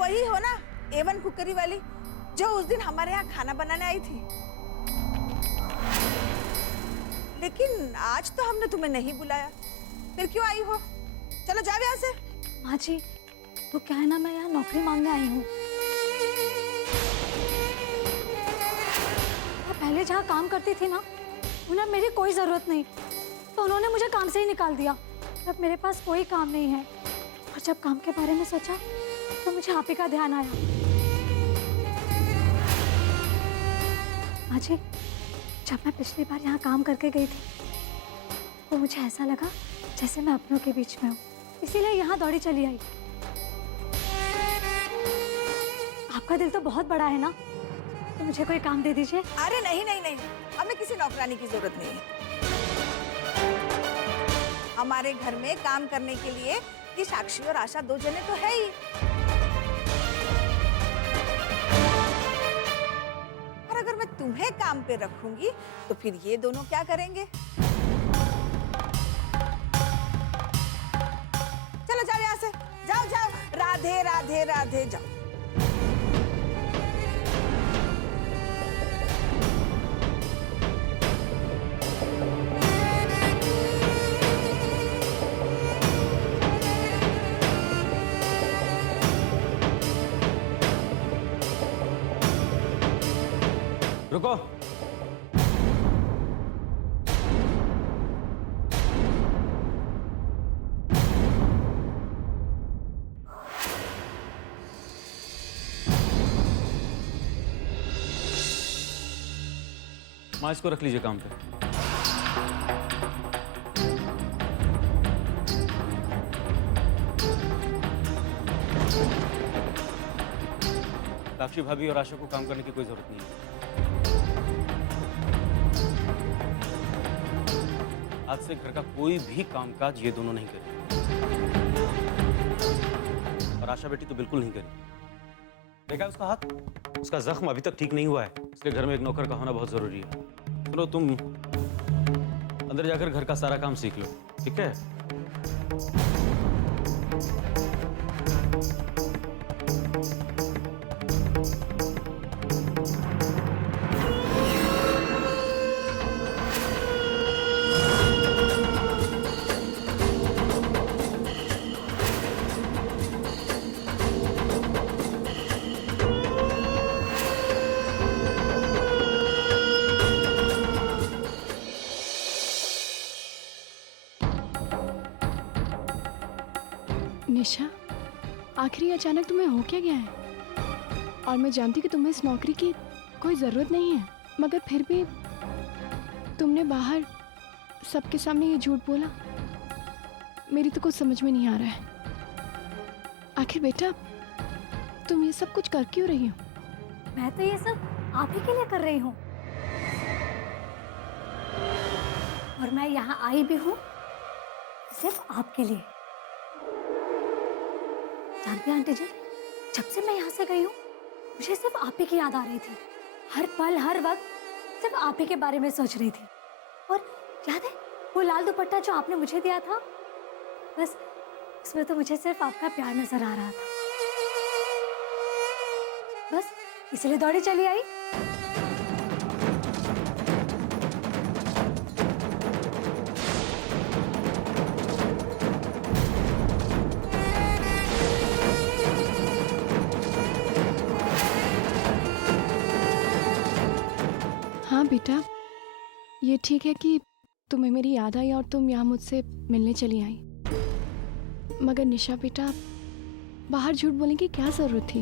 वही हो ना, A1 कुकरी वाली, जो उस दिन हमारे यहाँ खाना बनाने आई थी। लेकिन आज तो हमने तुम्हें नहीं बुलाया, फिर क्यों आई हो? चलो जाओ यहाँ से। माँ जी, वो क्या है ना, मैं यहाँ नौकरी मांगने आई हूँ। मैं पहले जहाँ काम करती थी ना, उन्हें मेरी कोई जरूरत नहीं, तो उन्होंने मुझे काम से ही निकाल दिया। अब मेरे पास कोई काम नहीं है, और जब काम के बारे में सोचा तो मुझे आप ही का ध्यान आया। माँ जी, जब मैं पिछली बार यहाँ काम करके गई थी तो मुझे ऐसा लगा जैसे मैं अपनों के बीच में हूँ, इसीलिए यहाँ दौड़ी चली आई। आपका दिल तो बहुत बड़ा है ना, तो मुझे कोई काम दे दीजिए। अरे नहीं नहीं नहीं, हमें किसी नौकरानी की जरूरत नहीं है। हमारे घर में काम करने के लिए ये साक्षी और आशा 2 जने तो है ही। और अगर मैं तुम्हें काम पे रखूंगी तो फिर ये दोनों क्या करेंगे? चलो जाओ यहाँ से, जाओ जाओ, राधे राधे राधे, जाओ। रुको। माँ, इसको रख लीजिए काम पे। साक्षी भाभी और आशा को काम करने की कोई जरूरत नहीं है। आज से घर का कोई भी कामकाज ये दोनों नहीं करें, और आशा बेटी तो बिल्कुल नहीं करें। देखा उसका हाथ, उसका जख्म अभी तक ठीक नहीं हुआ है, इसलिए घर में एक नौकर का होना बहुत जरूरी है। चलो तुम अंदर जाकर घर का सारा काम सीख लो, ठीक है? निशा, आखिरी अचानक तुम्हें हो क्या गया है? और मैं जानती कि तुम्हें इस नौकरी की कोई ज़रूरत नहीं है, मगर फिर भी तुमने बाहर सबके सामने ये झूठ बोला। मेरी तो कुछ समझ में नहीं आ रहा है। आखिर बेटा, तुम ये सब कुछ कर क्यों रही हो? मैं तो ये सब आप ही के लिए कर रही हूँ, और मैं यहाँ आई भी हूँ सिर्फ आपके लिए। जानती हैं आंटी जी, जब से मैं यहाँ से गई हूँ मुझे सिर्फ आप ही की याद आ रही थी। हर पल हर वक्त सिर्फ आप ही के बारे में सोच रही थी। और याद है वो लाल दुपट्टा जो आपने मुझे दिया था, बस उसमें तो मुझे सिर्फ आपका प्यार नजर आ रहा था। बस इसलिए दौड़ी चली आई। हाँ बेटा, ये ठीक है कि तुम्हें मेरी याद आई और तुम यहाँ मुझसे मिलने चली आई, मगर निशा बेटा, बाहर झूठ बोलने की क्या जरूरत थी?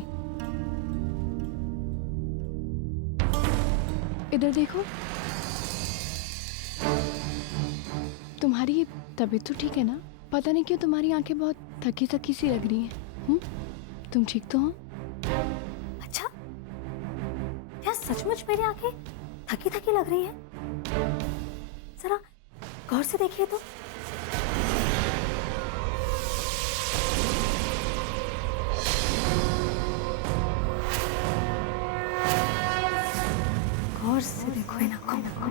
इधर देखो, तुम्हारी तबीयत तो ठीक है ना? पता नहीं क्यों तुम्हारी आंखें बहुत थकी थकी सी लग रही हैं। तुम ठीक तो हो? अच्छा, क्या सचमुच मेरी आंखें थकी थकी लग रही हैं? जरा गौर से देखिए तो। गौर से देखो इन आंखों को।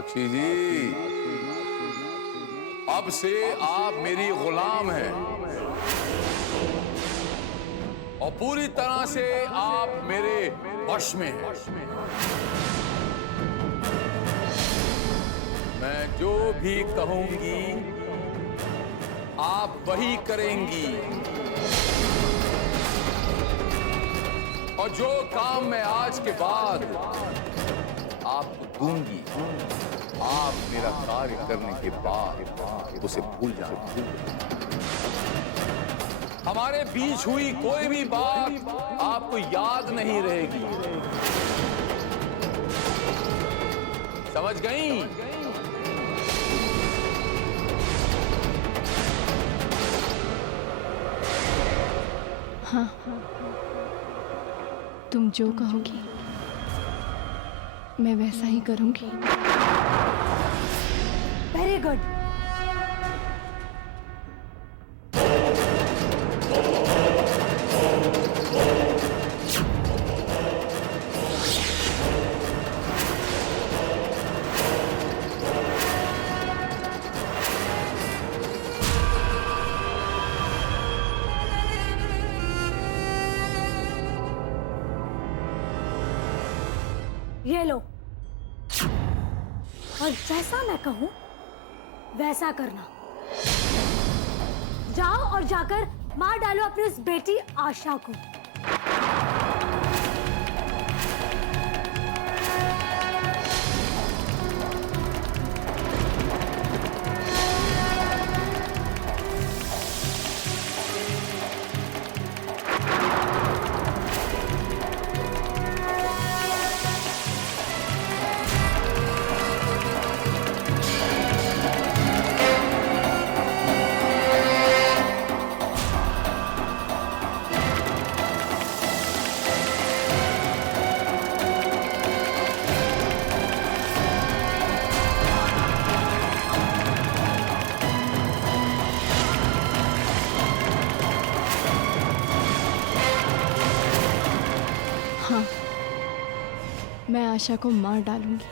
साक्षी जी, अब से आप मेरी गुलाम हैं और पूरी तरह से आप मेरे वश में हैं। मैं जो भी कहूंगी आप वही करेंगी, और जो काम मैं आज के बाद आपको दूंगी, आप मेरा कार्य करने के बाद उसे भूल जाओ। हमारे बीच हुई कोई भी बात आपको याद नहीं रहेगी, समझ गई? हाँ, तुम जो कहोगी मैं वैसा ही करूंगी। Very good. ये लो, और जैसा मैं कहूं वैसा करना। जाओ और जाकर मार डालो अपनी उस बेटी आशा को। हाँ, मैं आशा को मार डालूंगी,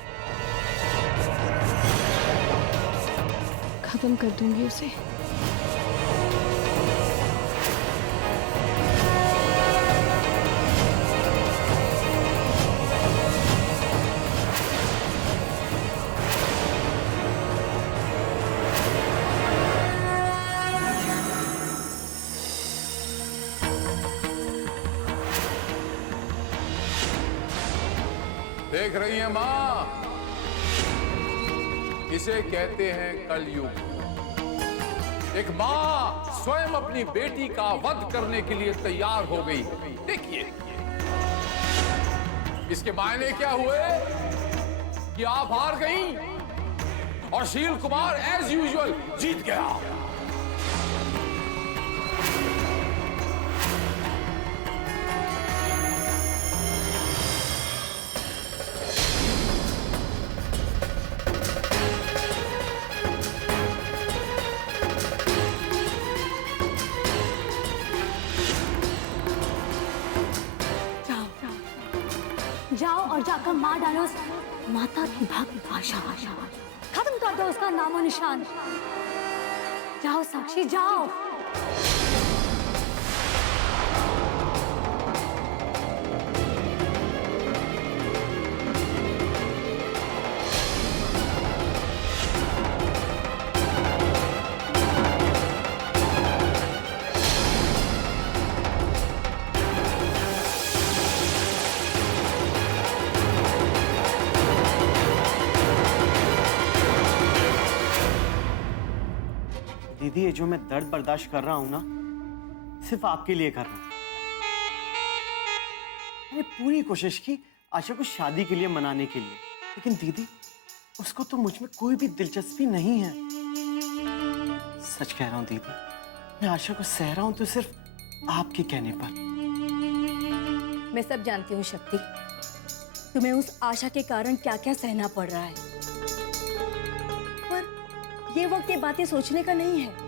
खत्म कर दूंगी उसे। देख रही हैं मां, इसे कहते हैं कलयुग। एक मां स्वयं अपनी बेटी का वध करने के लिए तैयार हो गई। देखिए, इसके मायने क्या हुए कि आप हार गई और शील कुमार एज यूजुअल जीत गया। जाओ और जाकर मार डालो उस माता की भक्त आशा। खत्म कर दो उसका नामो निशान। जाओ साक्षी, जाओ। दीदी, ये जो मैं दर्द बर्दाश्त कर रहा हूं ना, सिर्फ आपके लिए कर रहा हूं। मैंने पूरी कोशिश की आशा को शादी के लिए मनाने के लिए, लेकिन दीदी उसको तो मुझ में कोई भी दिलचस्पी नहीं है। सच कह रहा हूं दीदी, मैं आशा को सह रहा हूं तो सिर्फ आपके कहने पर। मैं सब जानती हूँ शक्ति, तुम्हें उस आशा के कारण क्या क्या सहना पड़ रहा है, पर ये वक्त ये बातें सोचने का नहीं है।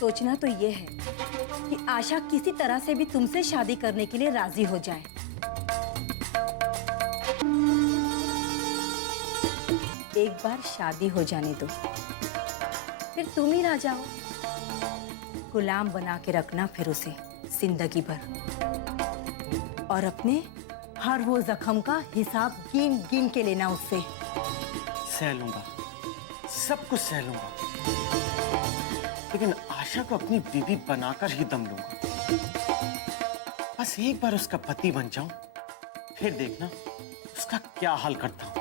सोचना तो ये है कि आशा किसी तरह से भी तुमसे शादी करने के लिए राजी हो जाए। एक बार शादी हो जाने दो, फिर तुम ही राजा हो। गुलाम बना के रखना फिर उसे जिंदगी भर, और अपने हर वो जख्म का हिसाब गिन गिन के लेना उससे। सह लूंगा, सब कुछ सह लूंगा, लेकिन आशा को अपनी बीवी बनाकर ही दम लूंगा। बस एक बार उसका पति बन जाऊं, फिर देखना उसका क्या हाल करता हूं।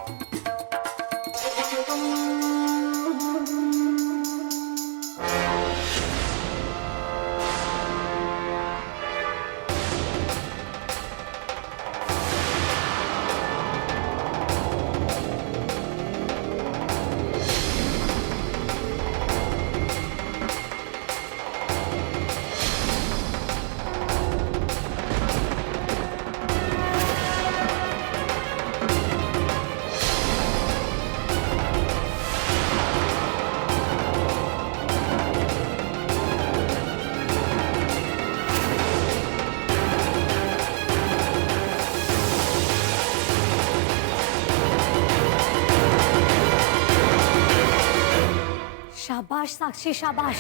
शाबाश साक्षी, शाबाश।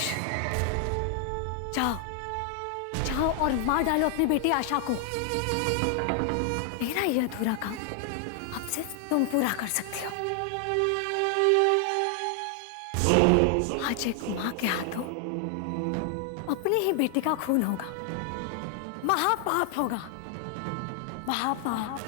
जाओ जाओ और मार डालो अपनी बेटी आशा को। मेरा ये अधूरा काम अब सिर्फ तुम पूरा कर सकती हो। आज एक माँ के हाथों अपनी ही बेटी का खून होगा, महापाप होगा, महापाप।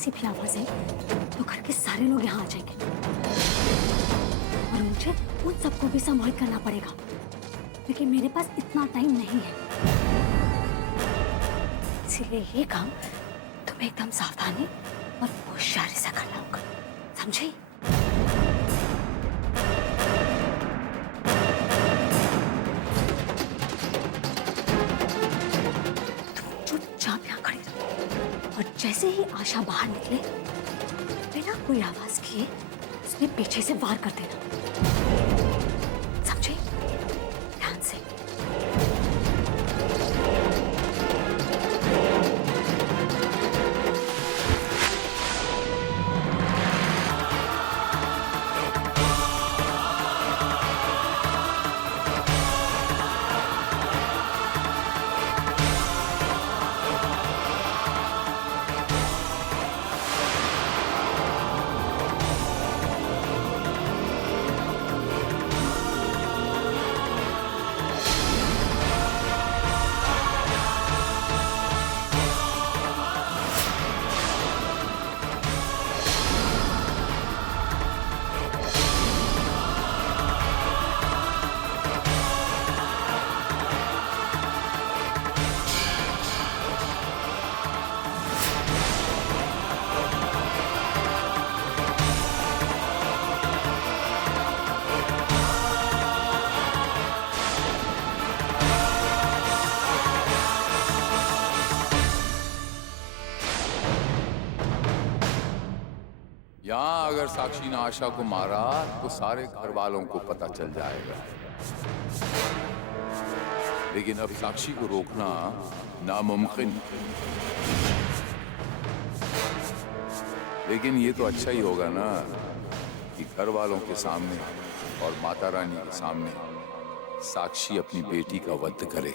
सी भी आवाज आई तो घर के सारे लोग यहाँ आ जाएंगे और मुझे उन सबको भी संभाल करना पड़ेगा, क्योंकि मेरे पास इतना टाइम नहीं है। इसीलिए ये काम तुम्हें एकदम सावधानी और होशियारी से करना होगा, समझी? चुपचाप यहाँ खड़ी रहो और जैसे ही आशा बाहर निकले बिना कोई आवाज किए उसके पीछे से वार कर देना, समझे? ध्यान से। अगर साक्षी ने आशा को मारा तो सारे घर वालों को पता चल जाएगा। लेकिन अब साक्षी को रोकना नामुमकिन है। लेकिन ये तो अच्छा ही होगा ना कि घर वालों के सामने और माता रानी के सामने साक्षी अपनी बेटी का वध करे।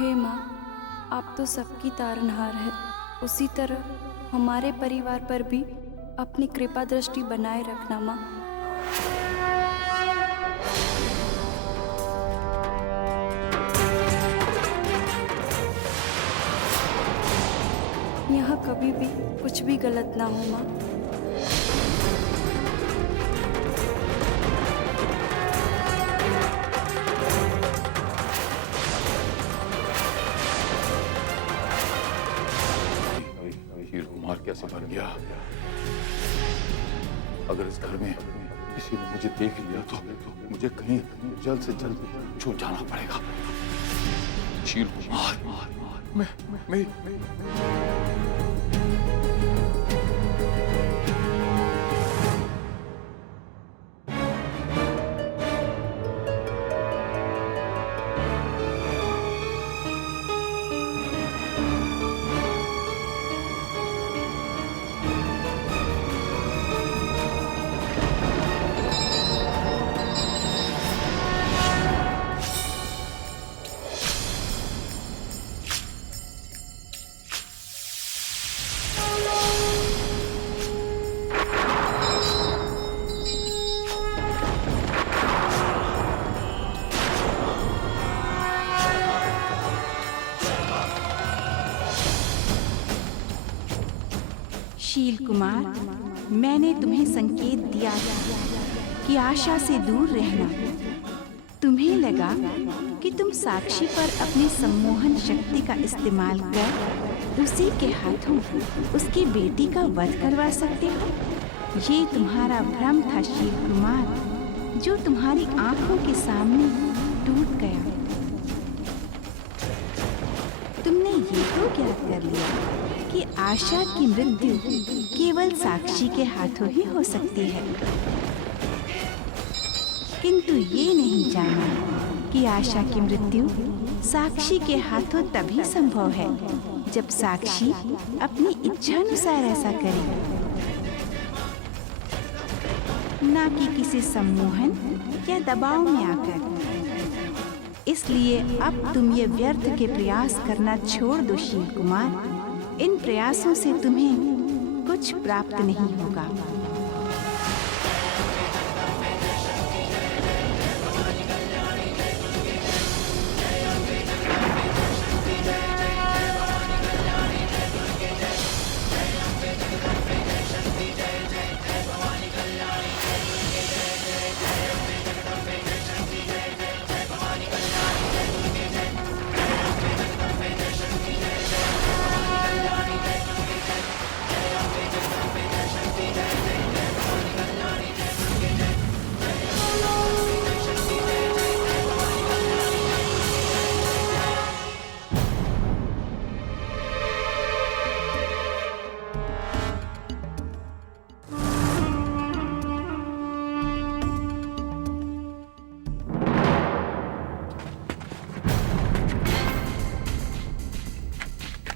हे माँ, आप तो सबकी तारनहार है। उसी तरह हमारे परिवार पर भी अपनी कृपा दृष्टि बनाए रखना माँ। यहाँ कभी भी कुछ भी गलत ना हो माँ। शील कुमार कैसे बन गया? अगर इस घर में किसी ने मुझे देख लिया तो मुझे कहीं जल्द से जल्द छूट जाना पड़ेगा। शील कुमार, मैं शील कुमार, मैंने तुम्हें संकेत दिया था कि आशा से दूर रहना। तुम्हें लगा कि तुम साक्षी पर अपनी सम्मोहन शक्ति का इस्तेमाल कर उसी के हाथों उसकी बेटी का वध करवा सकते हो। ये तुम्हारा भ्रम था शील कुमार, जो तुम्हारी आंखों के सामने टूट गया। तुमने ये तो ज्ञात कर लिया कि आशा की मृत्यु केवल साक्षी के हाथों ही हो सकती है, किंतु ये नहीं जाना कि आशा की मृत्यु साक्षी के हाथों तभी संभव है जब साक्षी अपनी इच्छानुसार ऐसा करे, ना कि किसी सम्मोहन या दबाव में आकर। इसलिए अब तुम ये व्यर्थ के प्रयास करना छोड़ दो शील कुमार। इन प्रयासों से तुम्हें कुछ प्राप्त नहीं होगा।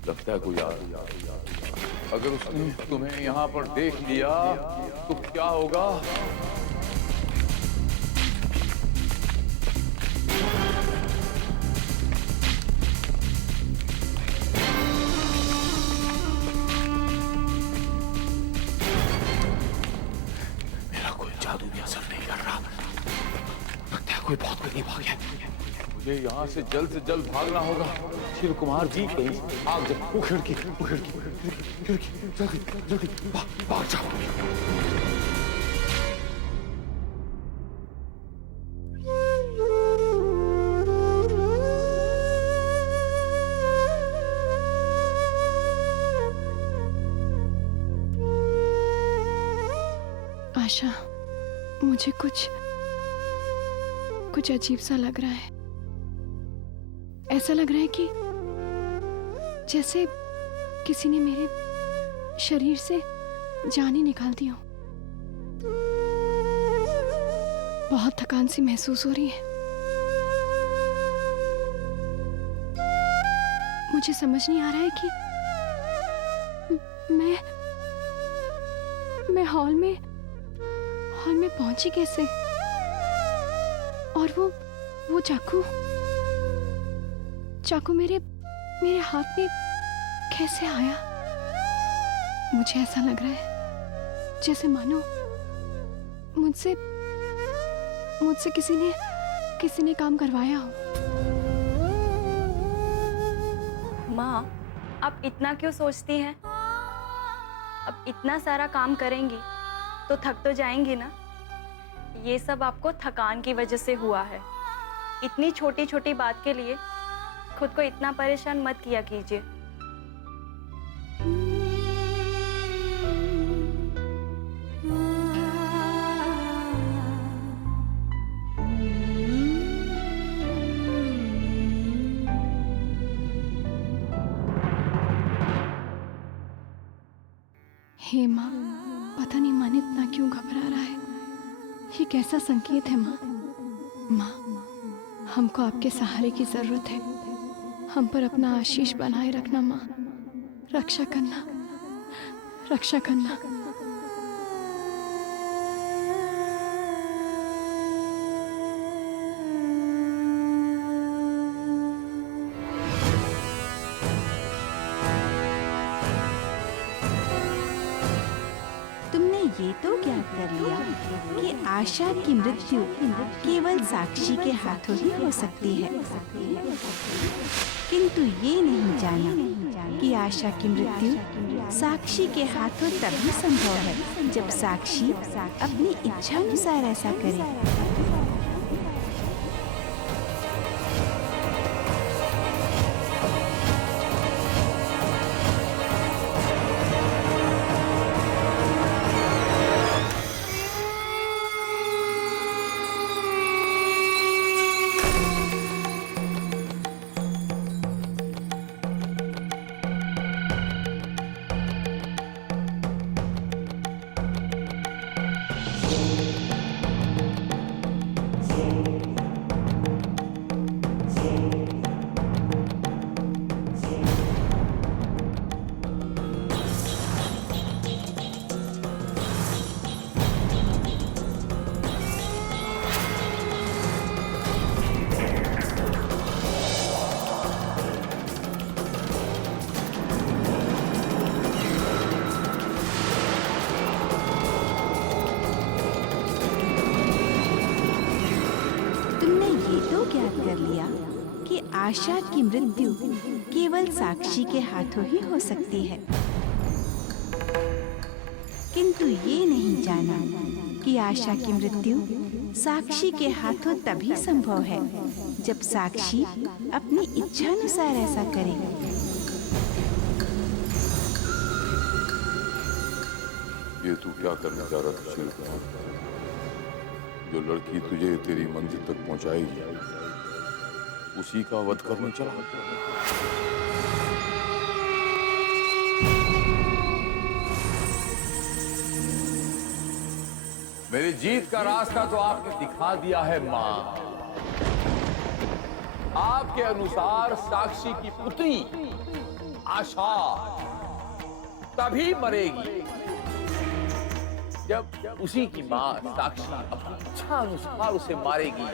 लगता है कोई यार, अगर उसने तुम्हें यहाँ पर देख लिया तो क्या होगा? कोई बहुत करीब आ गया। मुझे यहाँ से जल्द भागना होगा। शिव कुमार जी कहीं भाग जाओ। वो खिड़की जल्दी भाग जाओ। आशा, मुझे कुछ अजीब सा लग रहा है। ऐसा लग रहा है कि जैसे किसी ने मेरे शरीर से जान ही निकाल दी हो। बहुत थकान सी महसूस हो रही है। मुझे समझ नहीं आ रहा है कि मैं हॉल में पहुंची कैसे, और वो चाकू मेरे हाथ में कैसे आया। मुझे ऐसा लग रहा है जैसे मानो मुझसे किसी ने काम करवाया हो। माँ, आप इतना क्यों सोचती हैं? अब इतना सारा काम करेंगी तो थक तो जाएंगी ना। ये सब आपको थकान की वजह से हुआ है। इतनी छोटी छोटी बात के लिए खुद को इतना परेशान मत किया कीजिए। हे माँ, पता नहीं मन इतना क्यों घबरा रहा है। ये कैसा संकेत है माँ? माँ, हमको आपके सहारे की जरूरत है। हम पर अपना आशीष बनाए रखना माँ। रक्षा करना। तुमने ये तो ज्ञात कर लिया कि आशा की मृत्यु केवल साक्षी के हाथों ही हो सकती है, किंतु ये नहीं जाना कि आशा की मृत्यु साक्षी के हाथों तभी संभव है जब साक्षी अपनी इच्छानुसार ऐसा करे। ज्ञात कर लिया कि आशा की मृत्यु केवल साक्षी के हाथों ही हो सकती है, किंतु ये नहीं जाना कि आशा की मृत्यु साक्षी के हाथों तभी संभव है जब साक्षी अपनी इच्छानुसार ऐसा करे। ये तू क्या करने जा रहा था शिव कुमार? जो लड़की तुझे तेरी मंजिल तक पहुंचाएगी उसी का वध करने चला। मेरी जीत का रास्ता तो आपने दिखा दिया है मां। आपके अनुसार साक्षी की पुत्री आशा तभी मरेगी जब उसी की मां साक्षी अपनी इच्छा अनुसार उसे मारेगी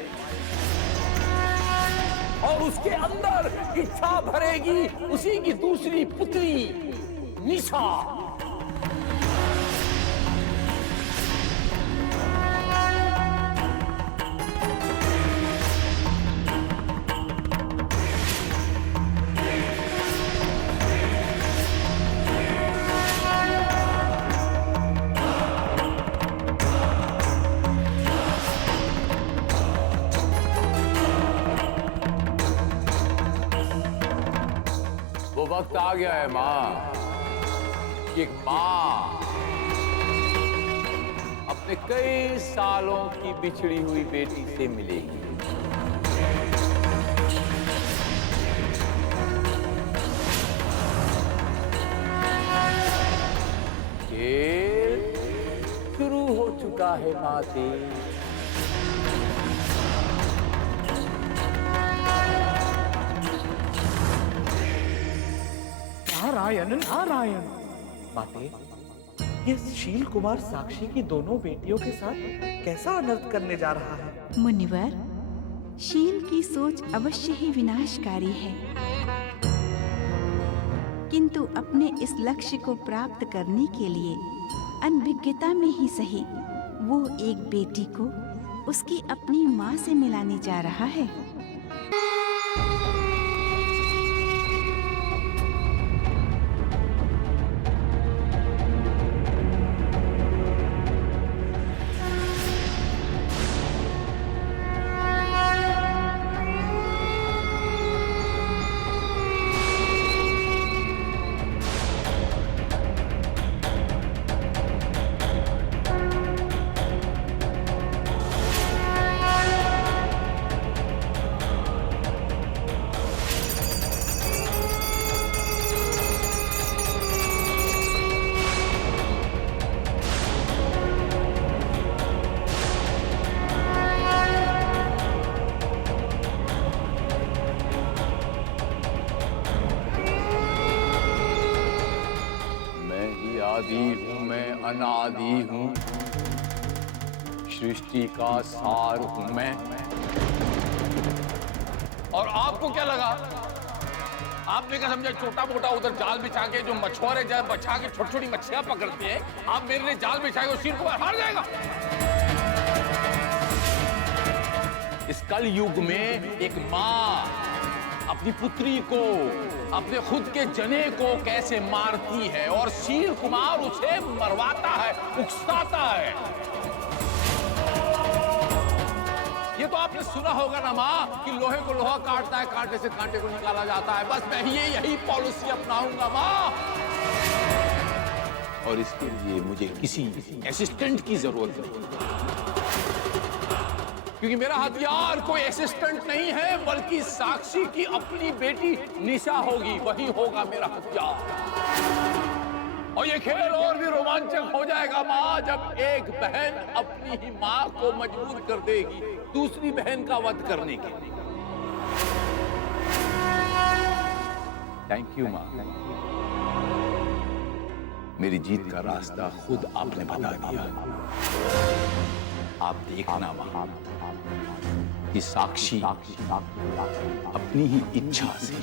और उसके अंदर इच्छा भरेगी उसी की दूसरी पुत्री निशा। वक्त आ गया है माँ कि एक माँ अपने कई सालों की बिछड़ी हुई बेटी से मिलेगी। खेल शुरू हो चुका है माते। नारायण नारायण। माते, ये शील कुमार साक्षी की दोनों बेटियों के साथ कैसा अनर्थ करने जा रहा है? मुनिवर, शील की सोच अवश्य ही विनाशकारी है, किंतु अपने इस लक्ष्य को प्राप्त करने के लिए अनभिज्ञता में ही सही वो एक बेटी को उसकी अपनी माँ से मिलाने जा रहा है। आदि हूं, मैं अनादि हूं, सृष्टि का सार हूं मैं। और आपको क्या लगा? आपने क्या समझा छोटा मोटा उधर जाल बिछा के जो मछुआरे जाए बचा के छोटी छोटी मछलियां पकड़ते हैं, आप मेरे लिए जाल बिछाएंगे और शील कुमार हार जाएगा? इस कल युग में एक माँ अपनी पुत्री को, अपने खुद के जने को कैसे मारती है और शील कुमार उसे मरवाता है, उकसाता है। ये तो आपने सुना होगा ना माँ कि लोहे को लोहा काटता है, कांटे से कांटे को निकाला जाता है। बस मैं यही पॉलिसी अपनाऊंगा माँ। और इसके लिए मुझे किसी असिस्टेंट की जरूरत नहीं, क्योंकि मेरा हथियार कोई असिस्टेंट नहीं है, बल्कि साक्षी की अपनी बेटी निशा होगी, वही होगा मेरा हथियार। और ये खेल और भी रोमांचक हो जाएगा माँ, जब एक बहन अपनी ही माँ को मजबूर कर देगी दूसरी बहन का वध करने के लिए। थैंक यू माँ, मेरी जीत का रास्ता खुद आपने बता दिया। आप देखना माँ कि साक्षी अपनी ही इच्छा से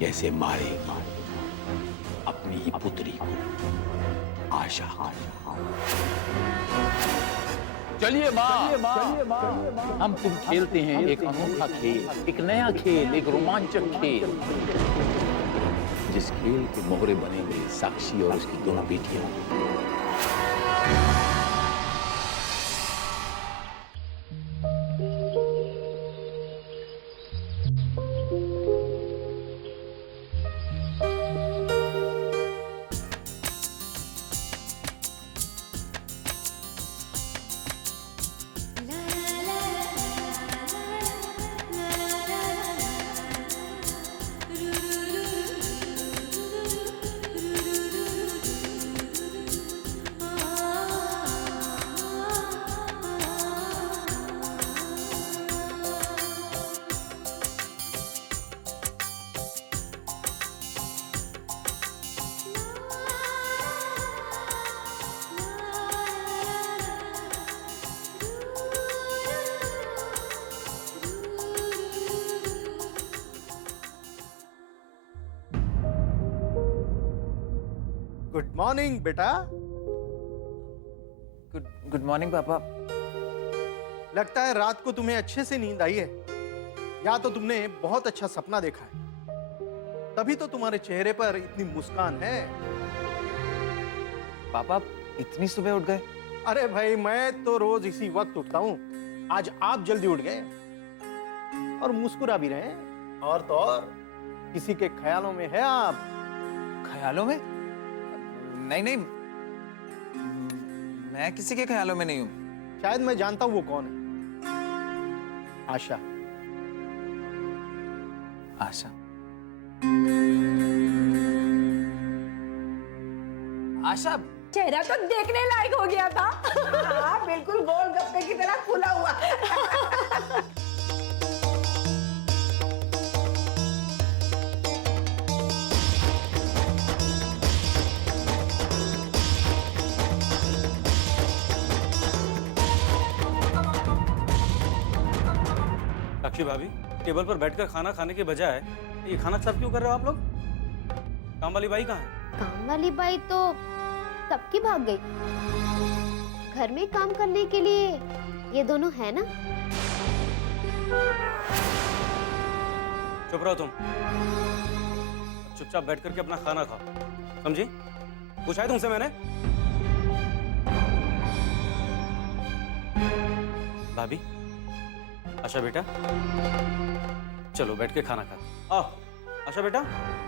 कैसे मारेगी अपनी ही पुत्री को, आशा। चलिए माँ, हम तुम खेलते हैं एक अनोखा खेल, एक नया खेल, एक रोमांचक खेल, जिस खेल के मोहरे बनेंगे साक्षी और उसकी दोनों बेटियां। गुड मॉर्निंग बेटा। गुड मॉर्निंग पापा। लगता है रात को तुम्हें अच्छे से नींद आई है, या तो तुमने बहुत अच्छा सपना देखा है, तभी तो तुम्हारे चेहरे पर इतनी मुस्कान है। पापा इतनी सुबह उठ गए? अरे भाई, मैं तो रोज इसी वक्त उठता हूँ, आज आप जल्दी उठ गए और मुस्कुरा भी रहे हैं। और तो और किसी के ख्यालों में है आप? ख्यालों में? नहीं नहीं, मैं किसी के ख्यालों में नहीं हूँ। शायद मैं जानता हूँ वो कौन है। आशा। आशा? आशा? चेहरा तो देखने लायक हो गया था। हाँ बिल्कुल गोलगप्पे की तरह फूला हुआ। साक्षी भाभी, टेबल पर बैठकर खाना खाने के बजाय ये खाना सर्व क्यों कर रहे हो आप लोग? काम वाली बाई कहाँ है? काम वाली बाई तो सबकी भाग गई। घर में काम करने के लिए ये दोनों है ना। चुप रहो तुम। चुपचाप बैठ करके अपना खाना खाओ, समझी? पूछा है तुमसे मैंने? भाभी, आशा बेटा, चलो बैठ के खाना खाते। आओ आशा बेटा,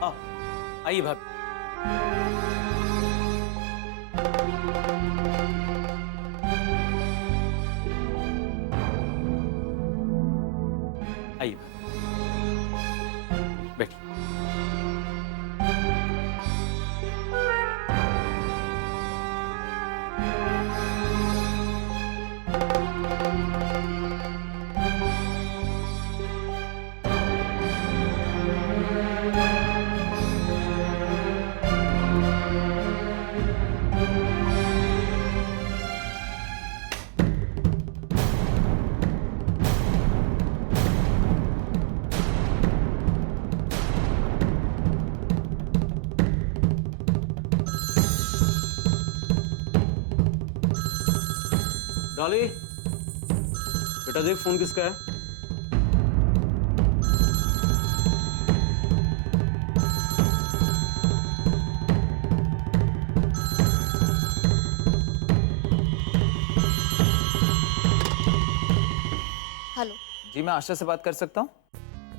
आओ, आइए भाभी। आइए बैठिए। डॉली, बेटा देख फोन किसका है? हेलो, जी मैं आशा से बात कर सकता हूँ?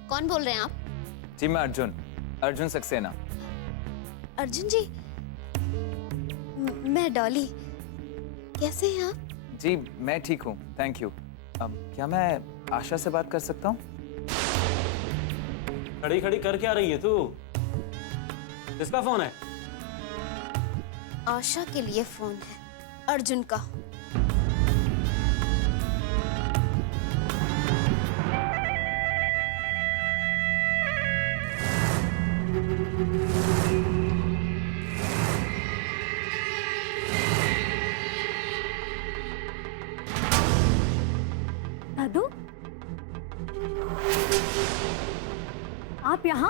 कौन बोल रहे हैं आप? जी मैं अर्जुन सक्सेना। अर्जुन जी, मैं डॉली। कैसे हैं आप? जी मैं ठीक हूँ, थैंक यू। क्या मैं आशा से बात कर सकता हूँ? खड़ी खड़ी कर क्या रही है तू? किसका फोन है? आशा के लिए फोन है, अर्जुन का। दादू, आप यहाँ?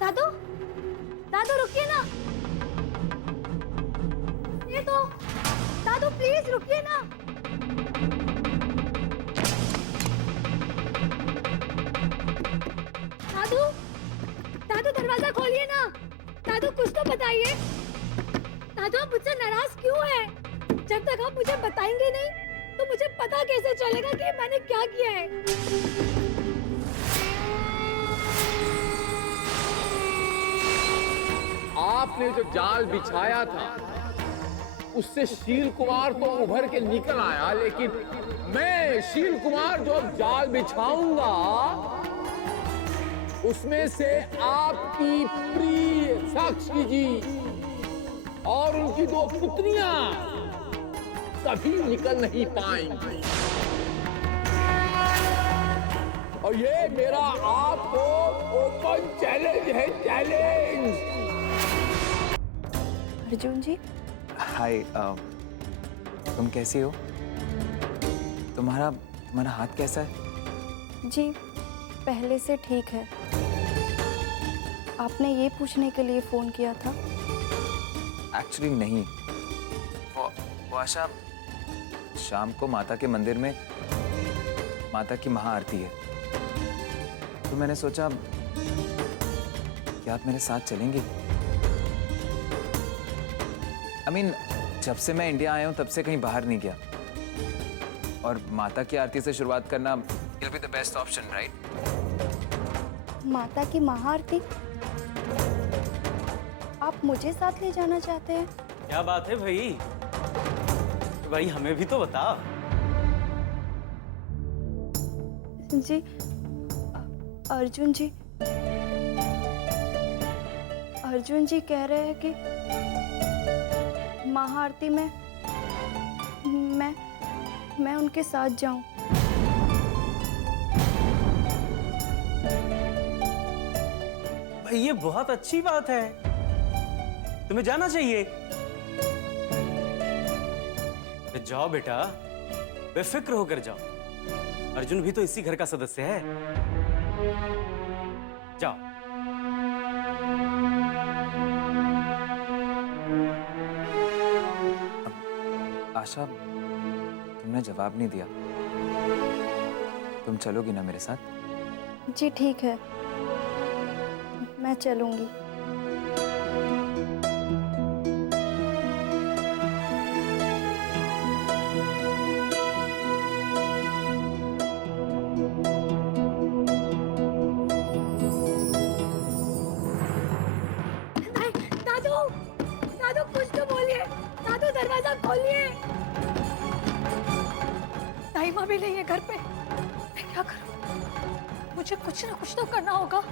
दादू, दादू रुकिए ना। ये तो, दादू प्लीज रुकिए ना। दादू, दादू दरवाजा खोलिए ना। दादू कुछ तो बताइए। दादू आप मुझसे नाराज क्यों हैं? जब तक आप मुझे बताएंगे नहीं तो मुझे पता कैसे चलेगा कि मैंने क्या किया है? आपने जो जाल बिछाया था उससे शील कुमार तो उभर के निकल आया, लेकिन मैं शील कुमार जो अब जाल बिछाऊंगा उसमें से आपकी प्रिय साक्षी जी और उनकी दो पुत्रियां कभी निकल नहीं पाएंगी। और ये मेरा आपको ओपन चैलेंज है, चैलेंज। अर्जुन जी, हाय, तुम कैसी हो? तुम्हारा हाथ कैसा है? जी पहले से ठीक है। आपने ये पूछने के लिए फोन किया था? एक्चुअली नहीं, वो आशा, शाम को माता के मंदिर में माता की महाआरती है, तो मैंने सोचा कि आप मेरे साथ चलेंगी। जब से मैं इंडिया आया हूं तब से कहीं बाहर नहीं गया। और माता की आरती से शुरुआत करना will be the best option, right? माता की महाआरती? आप मुझे साथ ले जाना चाहते हैं? क्या बात है भाई? तो भाई हमें भी तो बता। जी, अर्जुन जी, अर्जुन जी कह रहे हैं कि महाआरती में मैं उनके साथ जाऊं। भाई ये बहुत अच्छी बात है, तुम्हें जाना चाहिए। तो जाओ बेटा, बेफिक्र होकर जाओ। अर्जुन भी तो इसी घर का सदस्य है। जाओ। आशा, तुमने जवाब नहीं दिया। तुम चलोगी ना मेरे साथ? जी ठीक है, मैं चलूंगी। दादू, दादू कुछ तो बोलिए। दादू दरवाजा खोलिए। ताई माँ भी नहीं है घर पे। मैं क्या करूं? मुझे कुछ ना कुछ तो करना होगा।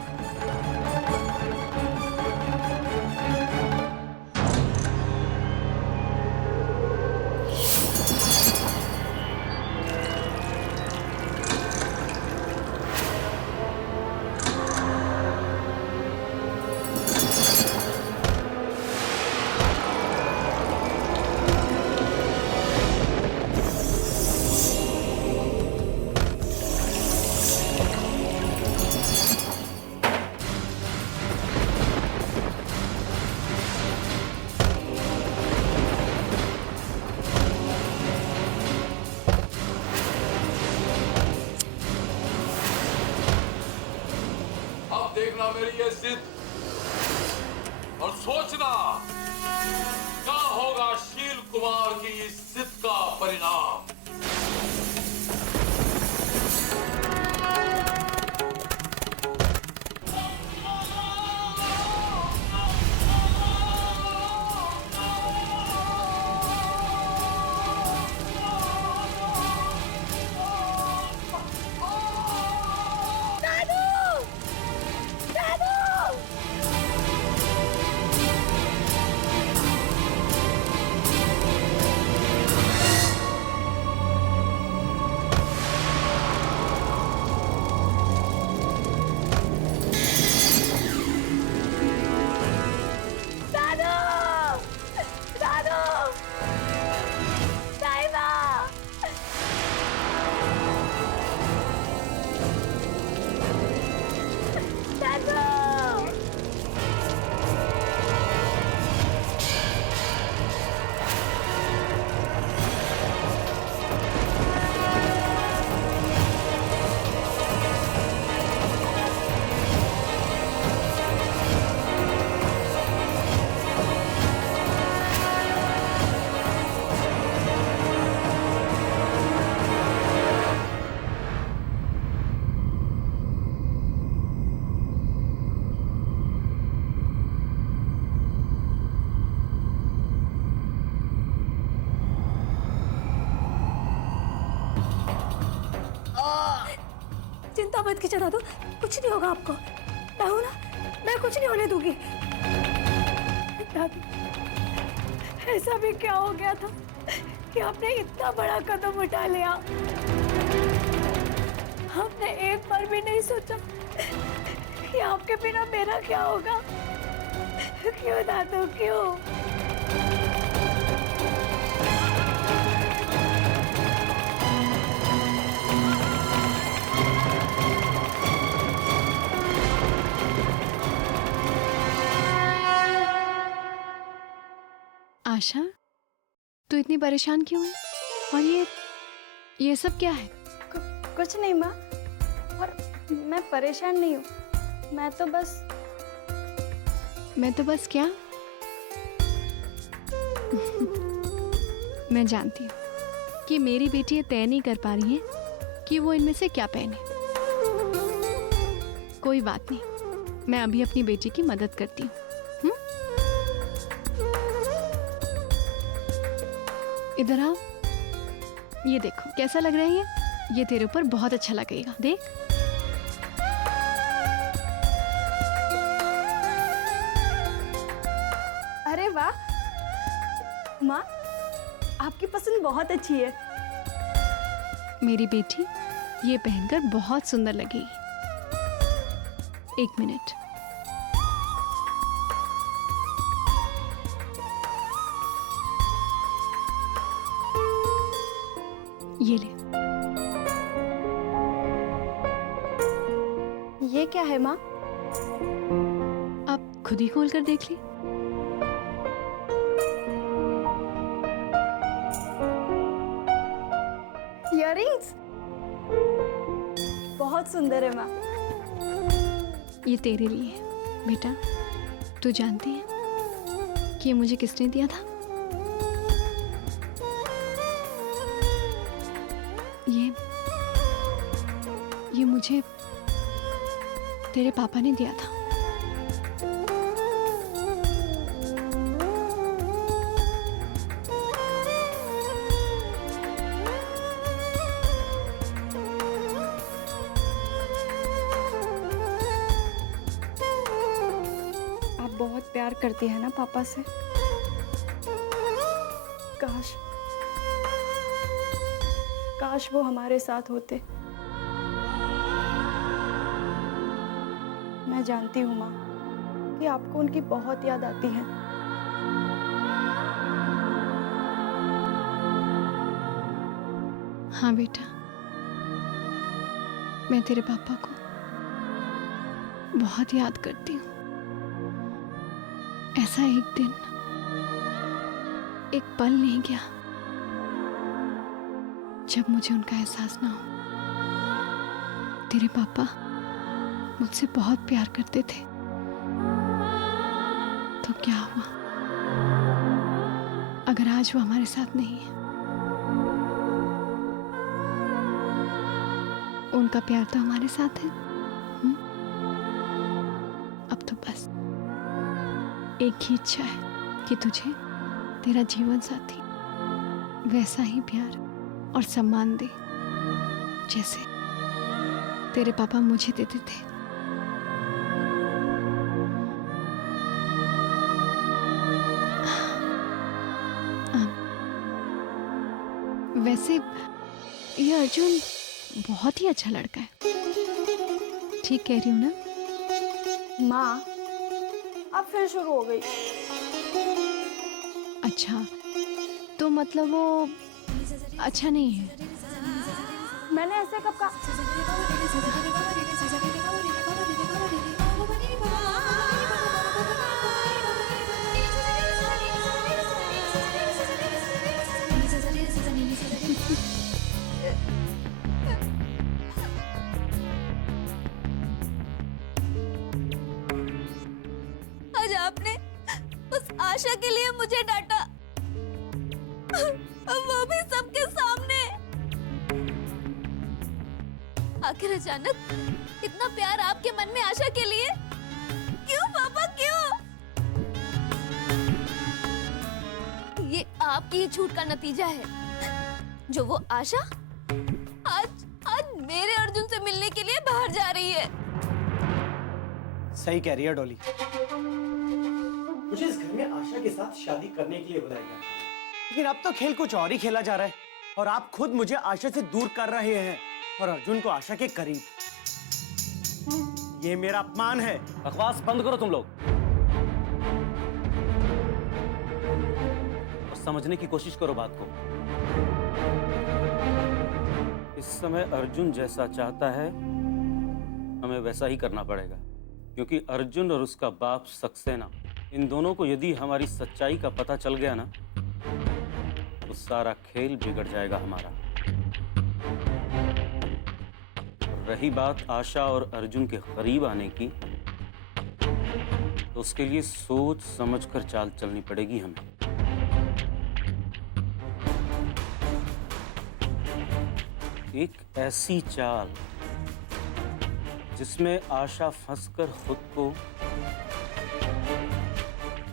अब देखना मेरी ये जिद और सोचना क्या होगा शील कुमार की इस जिद का परिणाम। चिंता मत कीजिए दादू, कुछ नहीं होगा आपको। मैं हूं ना, मैं कुछ नहीं होने दूंगी। दादू, ऐसा भी क्या हो गया था कि आपने इतना बड़ा कदम उठा लिया? आपने एक बार भी नहीं सोचा कि आपके बिना मेरा क्या होगा? क्यों दादू, क्यों? आशा, तू इतनी परेशान क्यों है? और ये सब क्या है? कुछ नहीं माँ, और मैं परेशान नहीं हूँ। मैं तो बस क्या? मैं जानती हूँ कि मेरी बेटी ये तय नहीं कर पा रही है कि वो इनमें से क्या पहने। कोई बात नहीं, मैं अभी अपनी बेटी की मदद करती हूँ। इधर आओ, ये देखो कैसा लग रहा है ये तेरे ऊपर बहुत अच्छा लगेगा, देख। अरे वाह माँ, आपकी पसंद बहुत अच्छी है। मेरी बेटी ये पहनकर बहुत सुंदर लगेगी। एक मिनट, ये ले। ये क्या है माँ? आप खुद ही खोल कर देख ली। इयररिंग्स बहुत सुंदर है माँ। ये तेरे लिए है बेटा। तू जानती है कि ये मुझे किसने दिया था? ये मुझे तेरे पापा ने दिया था। आप बहुत प्यार करती है ना पापा से। काश वो हमारे साथ होते। मैं जानती हूँ माँ कि आपको उनकी बहुत याद आती है। हाँ बेटा, मैं तेरे पापा को बहुत याद करती हूँ। ऐसा एक दिन, एक पल नहीं गया जब मुझे उनका एहसास ना हो। तेरे पापा मुझसे बहुत प्यार करते थे, तो क्या हुआ अगर आज वो हमारे साथ नहीं है? उनका प्यार तो हमारे साथ है। अब तो बस एक ही इच्छा है कि तुझे तेरा जीवन साथी वैसा ही प्यार और सम्मान दे जैसे तेरे पापा मुझे देते थे। वैसे ये अर्जुन बहुत ही अच्छा लड़का है। ठीक कह रही हूँ ना माँ? अब फिर शुरू हो गई। अच्छा, तो मतलब वो अच्छा नहीं है? मैंने ऐसे कब कहा? आज आपने उस आशा के लिए मुझे डांटा, वो भी सबके सामने। आखिर अचानक इतना प्यार आपके मन में आशा के लिए क्यों पापा, क्यों? ये आपकी ही छूट का नतीजा है जो वो आशा आज मेरे अर्जुन से मिलने के लिए बाहर जा रही है। सही कह रही है डॉली। मुझे इस घर में आशा के साथ शादी करने के लिए बुलाया गया, लेकिन अब तो खेल कुछ और ही खेला जा रहा है और आप खुद मुझे आशा से दूर कर रहे हैं और अर्जुन को आशा के करीब। ये मेरा अपमान है। बकवास बंद करो तुम लोग और समझने की कोशिश करो बात को। इस समय अर्जुन जैसा चाहता है हमें वैसा ही करना पड़ेगा, क्योंकि अर्जुन और उसका बाप सक्सेना, इन दोनों को यदि हमारी सच्चाई का पता चल गया ना तो सारा खेल बिगड़ जाएगा हमारा। रही बात आशा और अर्जुन के करीब आने की, तो उसके लिए सोच समझकर चाल चलनी पड़ेगी हमें। एक ऐसी चाल जिसमें आशा फंसकर खुद को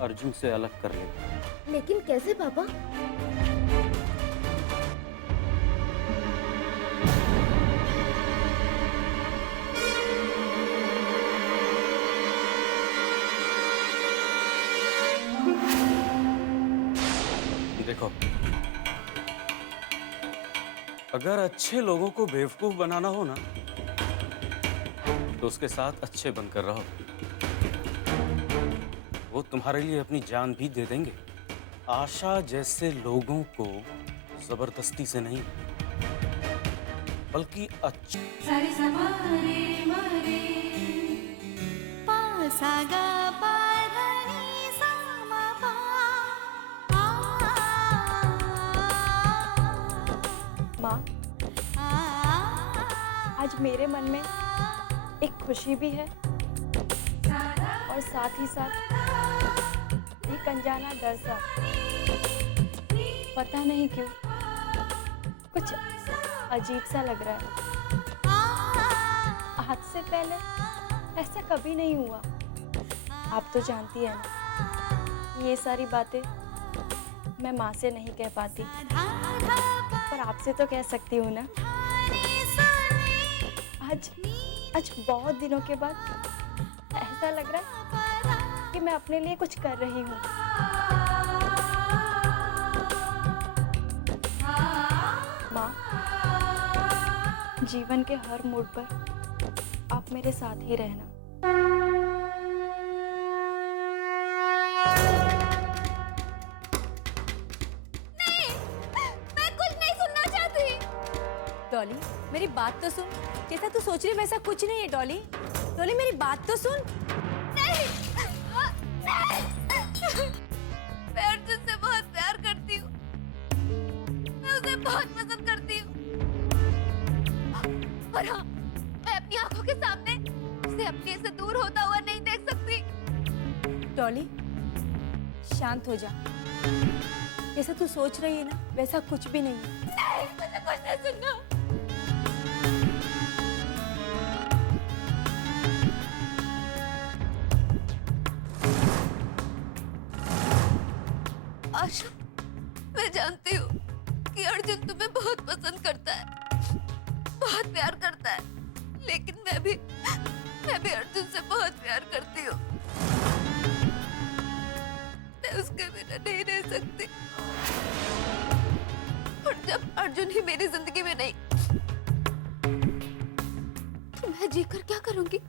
अर्जुन से अलग कर ले। लेकिन कैसे पापा? देखो, अगर अच्छे लोगों को बेवकूफ बनाना हो ना, तो उसके साथ अच्छे बनकर रहो। वो तुम्हारे लिए अपनी जान भी दे देंगे। आशा जैसे लोगों को जबरदस्ती से नहीं, बल्कि अच्छे माँ, आज मेरे मन में एक खुशी भी है और साथ ही साथ एक अनजाना डर सा। पता नहीं क्यों कुछ अजीब सा लग रहा है। आज से पहले ऐसा कभी नहीं हुआ। आप तो जानती है ना, ये सारी बातें मैं माँ से नहीं कह पाती, पर आपसे तो कह सकती हूँ ना। आज बहुत दिनों के बाद ऐसा लग रहा है कि मैं अपने लिए कुछ कर रही हूँ। माँ, जीवन के हर मोड़ पर आप मेरे साथ ही रहना। डॉली, मेरी बात तो सुन। जैसा तू सोच रही है वैसा कुछ नहीं है डॉली। डॉली, मेरी बात तो सुन। नहीं, मैं अर्जुन से बहुत प्यार करती हूँ। मैं उसे बहुत पसंद करती हूँ। और हाँ, मैं अपनी आंखों के सामने उसे अपने से दूर होता हुआ नहीं देख सकती। डॉली, शांत हो जा। जैसा तू सोच रही है ना, वैसा कुछ भी नहीं है। नहीं, मुझे कुछ नहीं सुनना। आशा, मैं जानती हूँ कि अर्जुन तुम्हें बहुत पसंद करता है, बहुत प्यार करता है, लेकिन मैं भी अर्जुन से बहुत प्यार करती हूँ। मैं उसके बिना नहीं रह सकती। और जब अर्जुन ही मेरी जिंदगी में नहीं, तो मैं जीकर क्या करूंगी?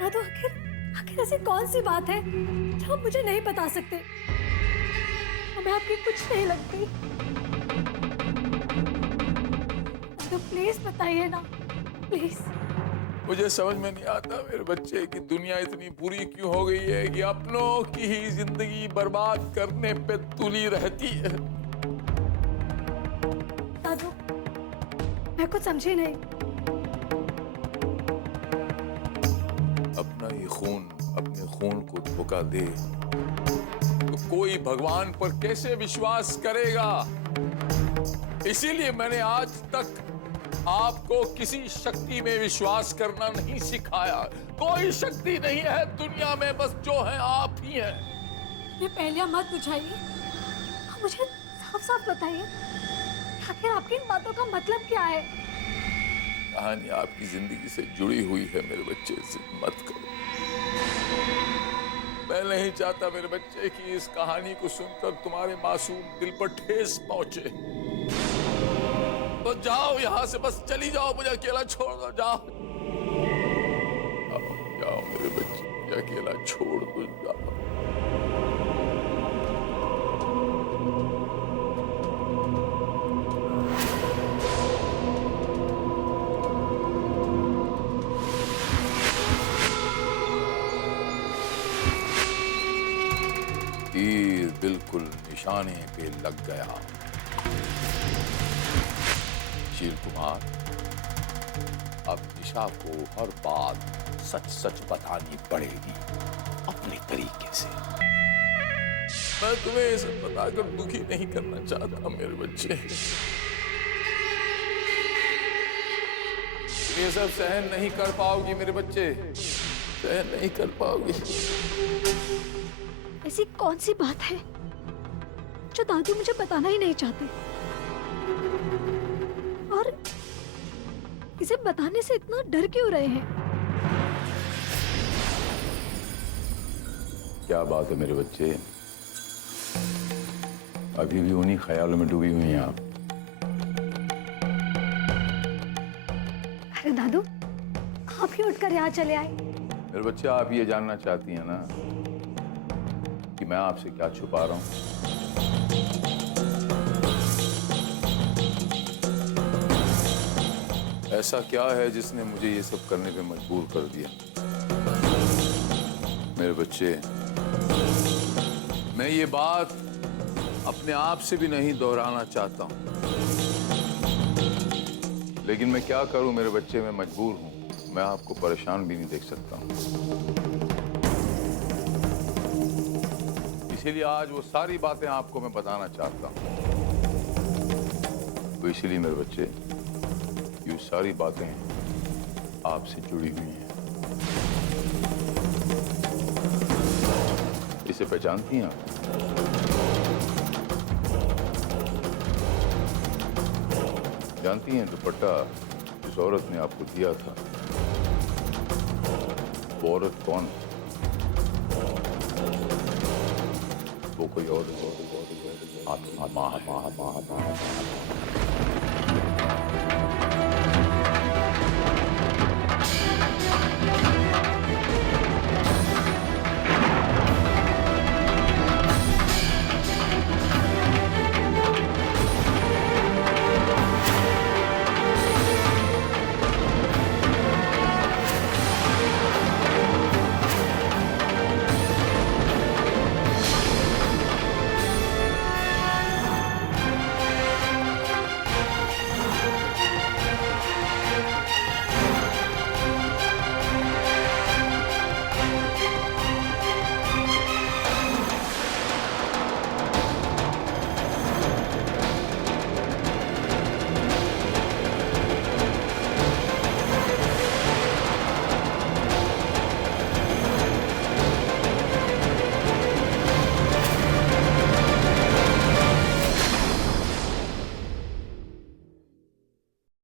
दादू, आखिर ऐसी कौन सी बात है जो आप मुझे नहीं बता सकते? हमें आपकी कुछ नहीं लगती। दादू, प्लीज बताइए ना, प्लीज। मुझे समझ में नहीं आता मेरे बच्चे की दुनिया इतनी बुरी क्यों हो गई है कि अपनों की ही जिंदगी बर्बाद करने पे तुली रहती है। दादू, मैं कुछ समझी नहीं। अपना ये खून अपने खून को धोखा दे तो कोई भगवान पर कैसे विश्वास करेगा? इसीलिए मैंने आज तक आपको किसी शक्ति में विश्वास करना नहीं सिखाया। कोई शक्ति नहीं है दुनिया में, बस जो है आप ही हैं। ये पहले मत बुझाइए, मुझे साफ साफ बताइए, आखिर आपकी इन बातों का मतलब क्या है? कहानी आपकी जिंदगी से जुड़ी हुई है मेरे बच्चे, जिद मत करो। मैं नहीं चाहता मेरे बच्चे की इस कहानी को सुनकर तुम्हारे मासूम दिल पर ठेस पहुंचे। बस जाओ यहाँ से, बस चली जाओ, मुझे अकेला छोड़ दो, जाओ जाओ मेरे बच्चे, मुझे अकेला छोड़ दो, जाओ। तीर बिल्कुल निशाने पे लग गया। शील कुमार, अब निशा को हर बात सच सच बतानी पड़ेगी अपने तरीके से। मैं तुम्हें ये सब बताकर दुखी नहीं करना चाहता मेरे बच्चे। ये सब सहन नहीं कर पाओगी मेरे बच्चे, सहन नहीं कर पाओगी। ऐसी कौन सी बात है जो दादू मुझे बताना ही नहीं चाहते, और इसे बताने से इतना डर क्यों रहे हैं? क्या बात है मेरे बच्चे, अभी भी उन्हीं ख्यालों में डूबी हुई हैं आप? अरे दादू, आप ही उठकर यहाँ चले आए। मेरे बच्चे, आप ये जानना चाहती हैं ना कि मैं आपसे क्या छुपा रहा हूं? ऐसा क्या है जिसने मुझे ये सब करने पे मजबूर कर दिया? मेरे बच्चे, मैं ये बात अपने आप से भी नहीं दोहराना चाहता हूं, लेकिन मैं क्या करूं मेरे बच्चे, मैं मजबूर हूं। मैं आपको परेशान भी नहीं देख सकता हूं, इसीलिए आज वो सारी बातें आपको मैं बताना चाहता हूं। तो इसीलिए मेरे बच्चे, ये सारी बातें आपसे जुड़ी हुई हैं। इसे पहचानती हैं आप? जानती हैं दुपट्टा जिस औरत ने आपको दिया था, वो औरत कौन है? वो कोई और आपकी माँ।